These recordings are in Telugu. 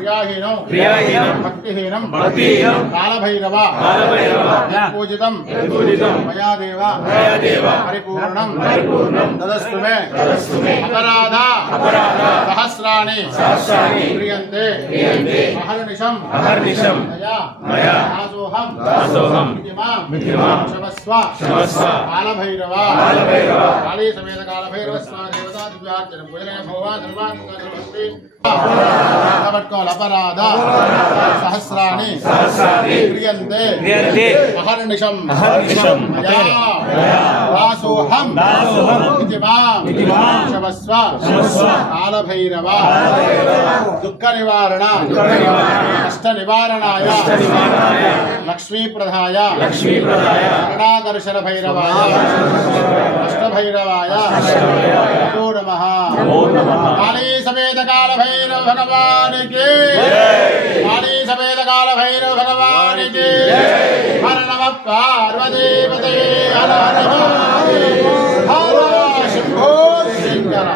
క్రియాహీనం భక్తిహీనం కాలభైరవ పూజితం మయా దేవ పరిపూర్ణం దదస్తు మే అపరాధ సహస్రాణి క్రియంతే అహర్నిశం మయా దాసోహం క్షమస్వ కాలభైరవ కాళీ సమేత కాలభైరవ స్వాదేవతా దివ్యార్చనం పట్టుకోవాలి అపరాధ సహస్రాణి క్రియంతే అహర్నిశం దాసోహం క్షమస్వ కాలభైరవ దుఃఖ నివారణ కష్ట నివారణాయ లక్ష్మీప్రదాయ కరుణాకర్షణ భైరవాయ అష్టభైరవాయ నమో నమః కాళీ సమేత కాల భైరవ భగవానికి కాళీ సమేత కాల భైరవ భగవానికి హర నమ పార్వతీపతే హర శంభో శంకర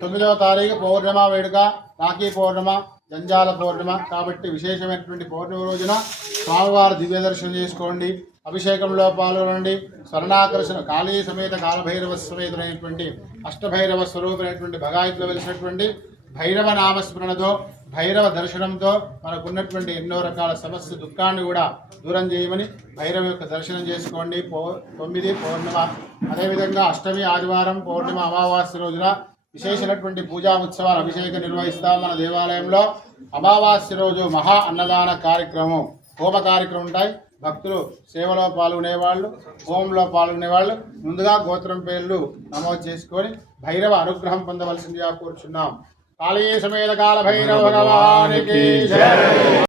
9వ తారీఖు పౌర్ణమ వేడుక రాఖీ పౌర్ణమ జంజాల పౌర్ణమ కాబట్టి విశేషమైనటువంటి పౌర్ణమి రోజున స్వామివారి దివ్య దర్శనం చేసుకోండి అభిషేకంలో పాల్గొనండి స్వర్ణాకర్షణ కాళీ సమేత కాలభైరవ సమేతమైనటువంటి అష్టభైరవ స్వరూపమైనటువంటి భగాయత్లో వెలిసినటువంటి భైరవ నామస్మరణతో భైరవ దర్శనంతో మనకున్నటువంటి ఎన్నో రకాల సమస్య దుఃఖాన్ని కూడా దూరం చేయమని భైరవ యొక్క దర్శనం చేసుకోండి 9 పౌర్ణమ అదేవిధంగా అష్టమి ఆదివారం పౌర్ణమ అమావాస్య రోజున విశేషమైనటువంటి పూజా ఉత్సవాలు అభిషేకం నిర్వహిస్తాం మన దేవాలయంలో అమావాస్య రోజు మహా అన్నదాన కార్యక్రమం హోమ కార్యక్రమం ఉంటాయి భక్తులు సేవలో పాల్గొనేవాళ్ళు హోమంలో పాల్గొనేవాళ్ళు ముందుగా గోత్రం పేర్లు నమోదు చేసుకొని భైరవ అనుగ్రహం పొందవలసిందిగా కోరుచున్నాం కాళీ సమేత కాల భైరవ భగవానికి జై।